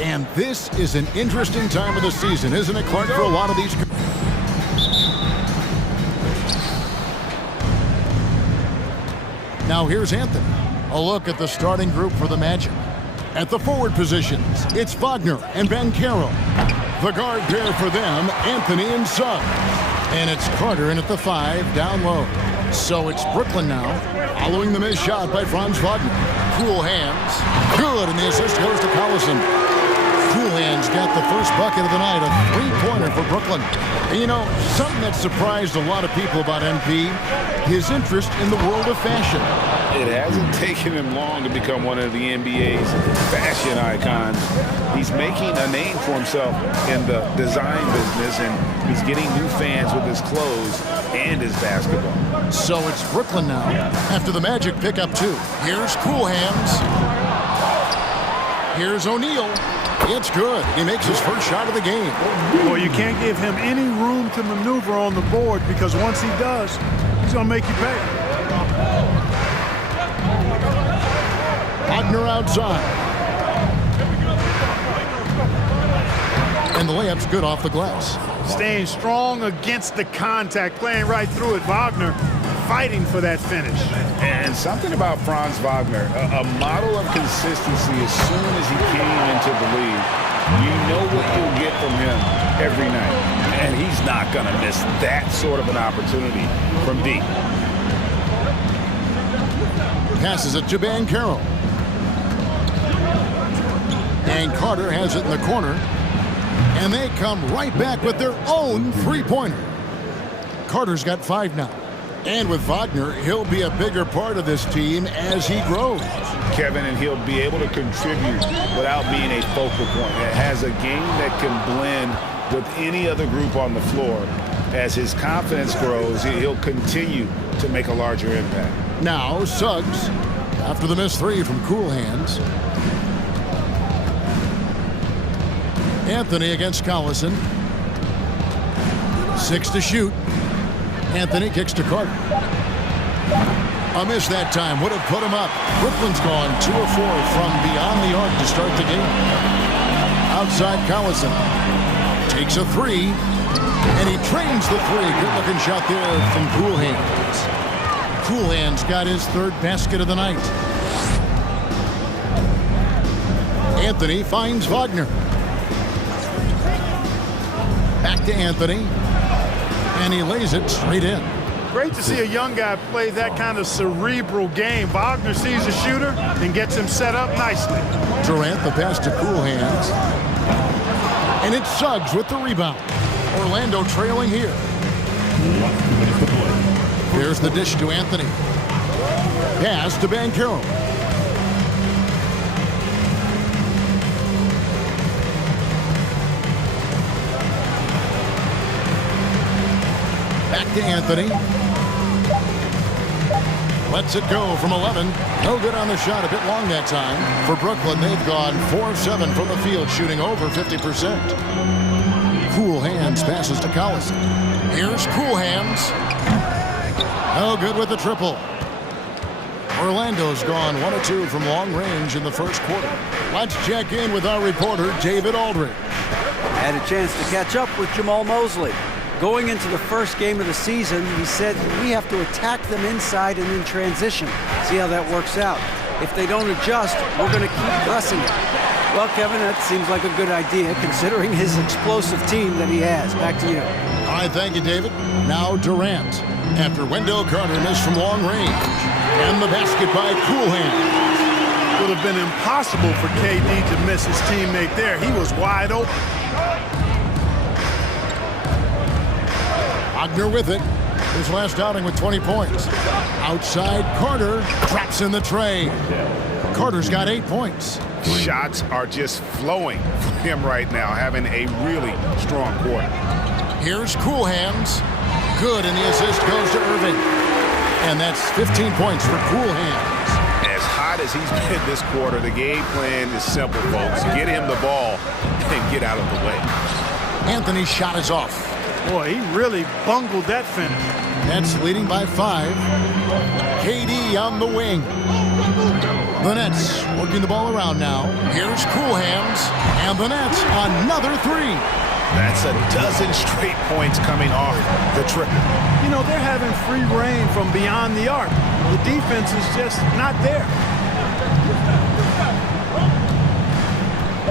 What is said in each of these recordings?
And this is an interesting time of the season, isn't it, Clark, for a lot of these? Now here's Anthony. A look at the starting group for the Magic. At the forward positions, it's Wagner and Banchero. The guard pair for them, Anthony and Suggs. And it's Carter in at the 5, down low. So it's Brooklyn now, following the missed shot by Franz Wagner. Cool hands. Good, and the assist goes to Collison. Cool hands got the first bucket of the night, a three-pointer for Brooklyn. And you know, something that surprised a lot of people about MP, his interest in the world of fashion. It hasn't taken him long to become one of the NBA's fashion icons. He's making a name for himself in the design business, and he's getting new fans with his clothes and his basketball. So it's Brooklyn now, after the Magic pick up 2. Here's Cool Hands. Here's O'Neal. It's good. He makes his first shot of the game. Well, you can't give him any room to maneuver on the board, because once he does, he's going to make you pay. Wagner outside. And the layup's good off the glass. Staying strong against the contact, playing right through it. Wagner fighting for that finish. And something about Franz Wagner, a model of consistency. As soon as he came into the league, you know what you'll get from him every night. And he's not going to miss that sort of an opportunity from deep. Passes it to Banchero. And Carter has it in the corner. And they come right back with their own three-pointer. Carter's got 5 now. And with Wagner, he'll be a bigger part of this team as he grows. Kevin, and he'll be able to contribute without being a focal point. It has a game that can blend with any other group on the floor. As his confidence grows, he'll continue to make a larger impact. Now, Suggs, after the missed 3 from Cool Hands. Anthony against Collison. 6 to shoot. Anthony kicks to Carter. A miss that time would have put him up. Brooklyn's gone 2 of 4 from beyond the arc to start the game. Outside Collison. Takes a 3. And he trains the 3. Good looking shot there from Cool Hands. Cool Hands got his 3rd basket of the night. Anthony finds Wagner. Back to Anthony. And he lays it straight in. Great to see a young guy play that kind of cerebral game. Wagner sees a shooter and gets him set up nicely. Durant, the pass to Cool Hands. And it's Suggs with the rebound. Orlando trailing here. There's the dish to Anthony. Pass to Banchero. Back to Anthony. Lets it go from 11. No good on the shot, a bit long that time. For Brooklyn, they've gone 4 of 7 from the field, shooting over 50%. Cool Hands passes to Collison. Here's Cool Hands. No good with the triple. Orlando's gone 1 of 2 from long range in the first quarter. Let's check in with our reporter, David Aldridge. Had a chance to catch up with Jamal Mosley. Going into the first game of the season, he said we have to attack them inside and in transition. See how that works out. If they don't adjust, we're going to keep pressing it. Well, Kevin, that seems like a good idea considering his explosive team that he has. Back to you. All right, thank you, David. Now Durant. After Wendell Carter missed from long range. And the basket by Cool Hands. Would have been impossible for KD to miss his teammate there. He was wide open. Wagner with it. His last outing with 20 points. Outside Carter. Traps in the tray. Carter's got 8 points. Shots are just flowing for him right now, having a really strong quarter. Here's Cool Hands. Good, and the assist goes to Irving. And that's 15 points for Cool Hands. As hot as he's been this quarter, the game plan is simple, folks. Get him the ball and get out of the way. Anthony's shot is off. Boy, he really bungled that finish. Nets leading by 5. KD on the wing. The Nets working the ball around now. Here's Cool Hands, and the Nets another three. That's a dozen straight points coming off the triple. You know, they're having free reign from beyond the arc. The defense is just not there.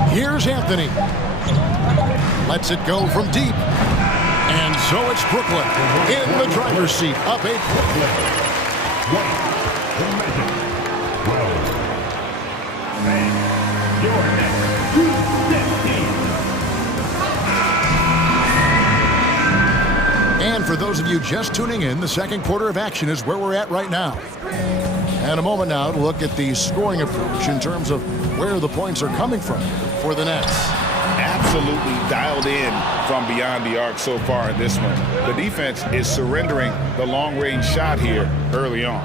Here's Anthony. Lets it go from deep. And so it's Brooklyn in the driver's seat, up 8. And for those of you just tuning in, the second quarter of action is where we're at right now. And a moment now to look at the scoring approach in terms of where the points are coming from for the Nets. Absolutely dialed in from beyond the arc so far in this one. The defense is surrendering the long-range shot here early on.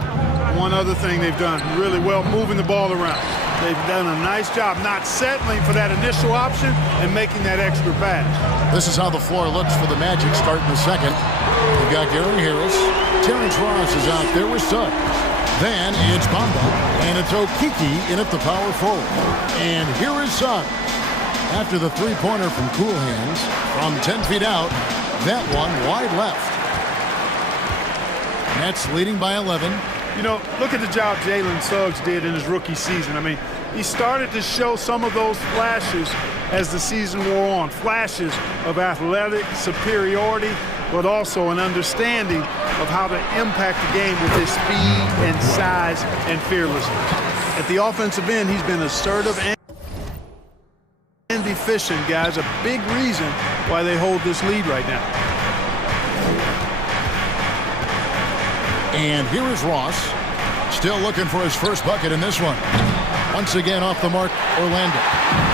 One other thing they've done really well, moving the ball around. They've done a nice job not settling for that initial option and making that extra pass. This is how the floor looks for the Magic starting the second. They've got Gary Harris. Terrence Ross is out there with Suggs. Then it's Bamba, and it's Okiki in at the power forward. And here is Suggs. After the three-pointer from Cool Hands, from 10 feet out, that one wide left. Nets leading by 11. You know, look at the job Jalen Suggs did in his rookie season. I mean, he started to show some of those flashes as the season wore on. Flashes of athletic superiority, but also an understanding of how to impact the game with his speed and size and fearlessness. At the offensive end, he's been assertive and efficient, guys. A big reason why they hold this lead right now. And here is Ross, still looking for his first bucket in this one. Once again off the mark, Orlando.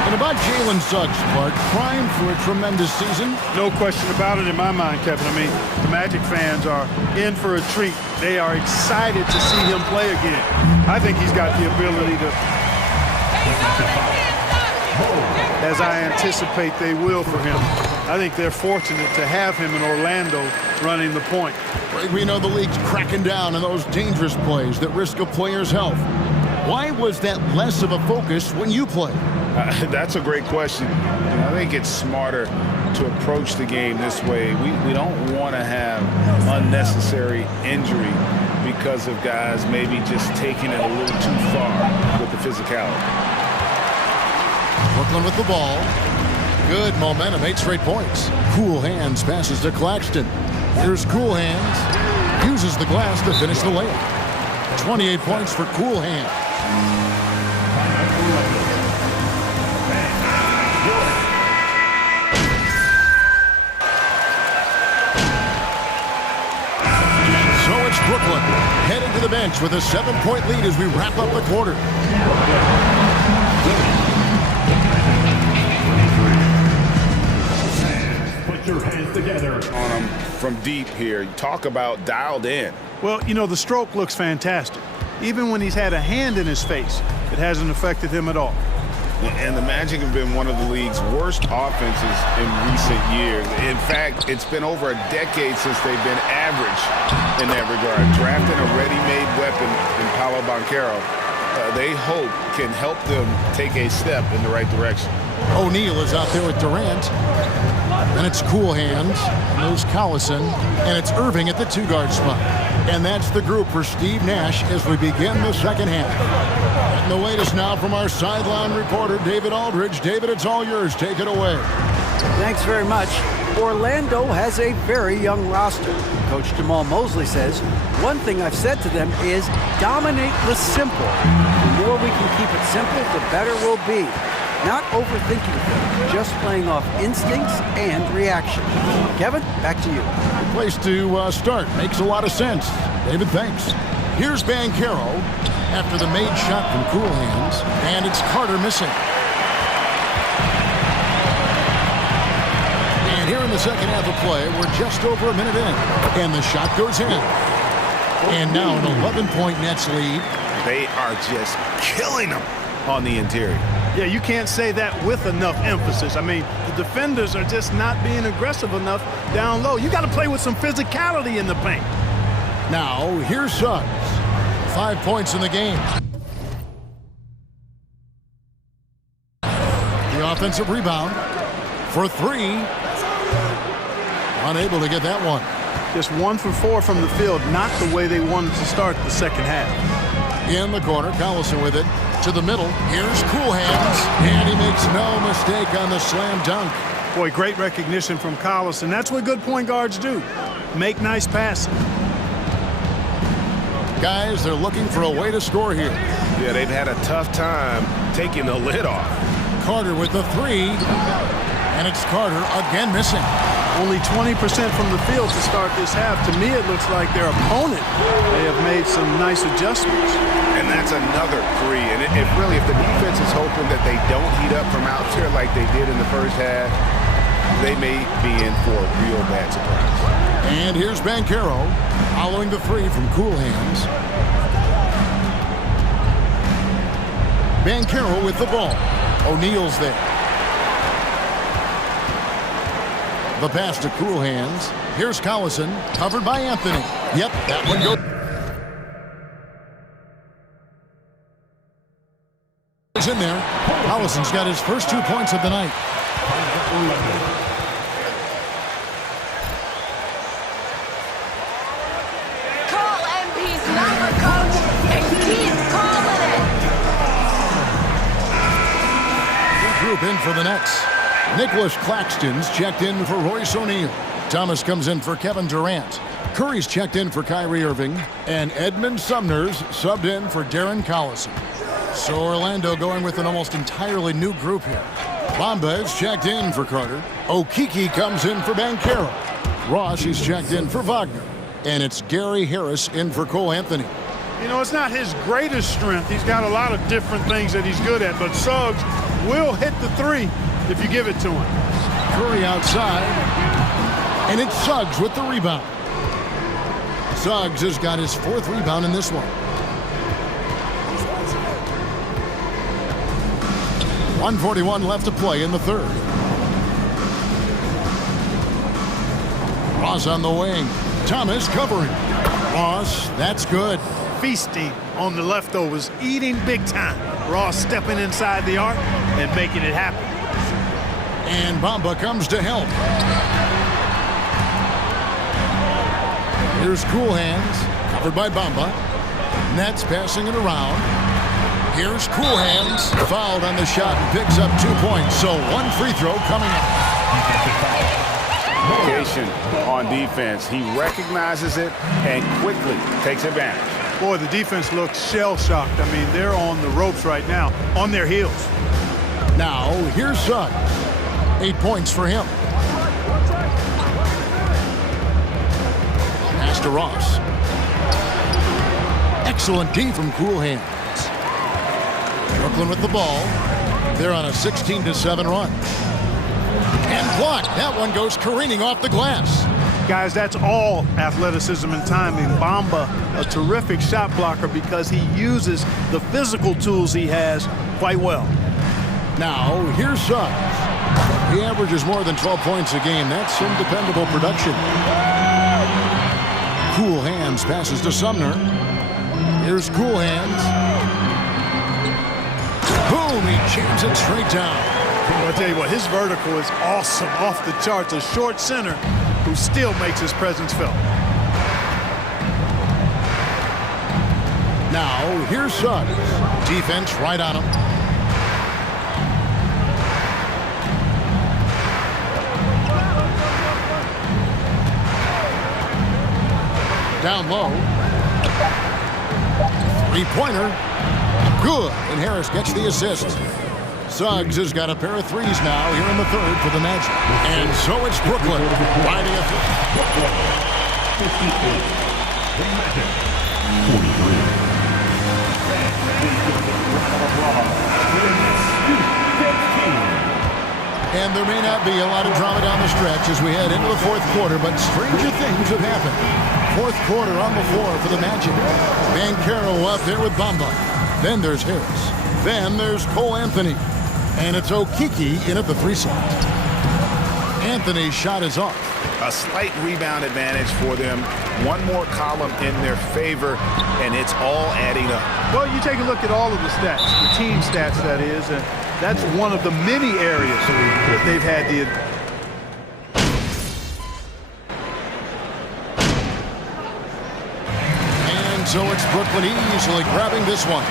And about Jalen Suggs, Clark, primed for a tremendous season. No question about it in my mind, Kevin. I mean, the Magic fans are in for a treat. They are excited to see him play again. I think he's got the ability to, as I anticipate they will for him. I think they're fortunate to have him in Orlando running the point. We know the league's cracking down on those dangerous plays that risk a player's health. Why was that less of a focus when you play? That's a great question. I think it's smarter to approach the game this way. We don't want to have unnecessary injury because of guys maybe just taking it a little too far with the physicality. Brooklyn with the ball. Good momentum, 8 straight points. Cool Hands passes to Claxton. Here's Cool Hands. Uses the glass to finish the layup. 28 points for Cool Hands. And so it's Brooklyn heading to the bench with a 7-point lead as we wrap up the quarter. Your hands together on him from deep here. You talk about dialed in. Well, you know, the stroke looks fantastic. Even when he's had a hand in his face, it hasn't affected him at all. And the Magic have been one of the league's worst offenses in recent years. In fact, it's been over a decade since they've been average in that regard. Drafting a ready-made weapon in Paolo Banchero, they hope can help them take a step in the right direction. O'Neal is out there with Durant. And it's Cool Hands, and there's Collison, and it's Irving at the 2-guard spot. And that's the group for Steve Nash as we begin the second half. And the latest now from our sideline reporter, David Aldridge. David, it's all yours. Take it away. Thanks very much. Orlando has a very young roster. Coach Jamal Mosley says, one thing I've said to them is dominate the simple. The more we can keep it simple, the better we'll be. Not overthinking things, just playing off instincts and reaction. Kevin, back to you. Good place to start. Makes a lot of sense. David, thanks. Here's Banchero after the made shot from Cool Hands, and it's Carter missing. And here in the second half of play, we're just over a minute in, and the shot goes in. And now an 11-point Nets lead. They are just killing them on the interior. Yeah, you can't say that with enough emphasis. I mean, the defenders are just not being aggressive enough down low. You got to play with some physicality in the paint. Now, here's Suggs. 5 points in the game. The offensive rebound for three. Unable to get that one. Just 1 for 4 from the field, not the way they wanted to start the second half. In the corner, Collison with it to the middle. Here's Cool Hands, and he makes no mistake on the slam dunk. Boy, great recognition from Collison. That's what good point guards do. Make nice passes. Guys, they're looking for a way to score here. Yeah, they've had a tough time taking the lid off. Carter with the three, and it's Carter again missing. Only 20% from the field to start this half. To me, it looks like their opponent may have made some nice adjustments. And that's another three. And if the defense is hoping that they don't heat up from out there like they did in the first half, they may be in for a real bad surprise. And here's Banchero following the three from Cool Hands. Banchero with the ball. O'Neal's there. The pass to Cool Hands. Here's Collison, covered by Anthony. Yep, that one goes in there. Collison's got his first 2 points of the night. Call MP's number, coach, and keep calling it. Group in for the Nets. Nicholas Claxton's checked in for Royce O'Neal. Thomas comes in for Kevin Durant. Curry's checked in for Kyrie Irving. And Edmund Sumner's subbed in for Darren Collison. So Orlando going with an almost entirely new group here. Bamba is checked in for Carter. Okeke comes in for Banchero. Ross is checked in for Wagner. And it's Gary Harris in for Cole Anthony. You know, it's not his greatest strength. He's got a lot of different things that he's good at, but Suggs will hit the three if you give it to him. Curry outside. And it's Suggs with the rebound. Suggs has got his 4th rebound in this one. 1:41 left to play in the third. Ross on the wing. Thomas covering. Ross, that's good. Feasting on the leftovers, eating big time. Ross stepping inside the arc and making it happen. And Bamba comes to help. Here's Cool Hands, covered by Bamba. Nets passing it around. Here's Cool Hands, fouled on the shot and picks up 2 points. So 1 free throw coming up. On defense, he recognizes it and quickly takes advantage. Boy, the defense looks shell-shocked. I mean, they're on the ropes right now, on their heels. Now, here's Suggs. 8 points for him. Pass to Ross. Excellent D from Cool Hands. Brooklyn with the ball. They're on a 16-7 run. And blocked. That one goes careening off the glass. Guys, that's all athleticism and timing. Bamba, a terrific shot blocker because he uses the physical tools he has quite well. Now, here's Suggs. He averages more than 12 points a game. That's some dependable production. Cool Hands passes to Sumner. Here's Cool Hands. Boom, he jams it straight down. I'll tell you what, his vertical is awesome, off the charts. A short center who still makes his presence felt. Now, here's Suggs. Defense right on him. Down low. Three-pointer. Good. And Harris gets the assist. Suggs has got a pair of threes now here in the third for the Magic. And so it's Brooklyn by the And there may not be a lot of drama down the stretch as we head into the fourth quarter, but stranger things have happened. Fourth quarter on the floor for the Magic. Banchero up there with Bamba. Then there's Harris. Then there's Cole Anthony. And it's Okeke in at the 3 slot. Anthony's shot is off. A slight rebound advantage for them. One more column in their favor, and it's all adding up. Well, you take a look at all of the stats, the team stats, that is, and That's one of the many areas that they've had the And so it's Brooklyn easily grabbing this one.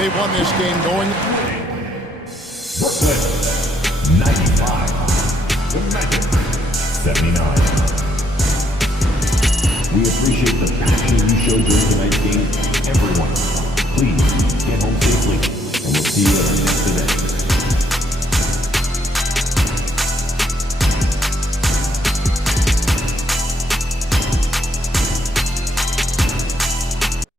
They won this game going 95. The Magic 79. We appreciate the passion you showed during tonight's game. Everyone, please get home safely, and we'll see you at our next event.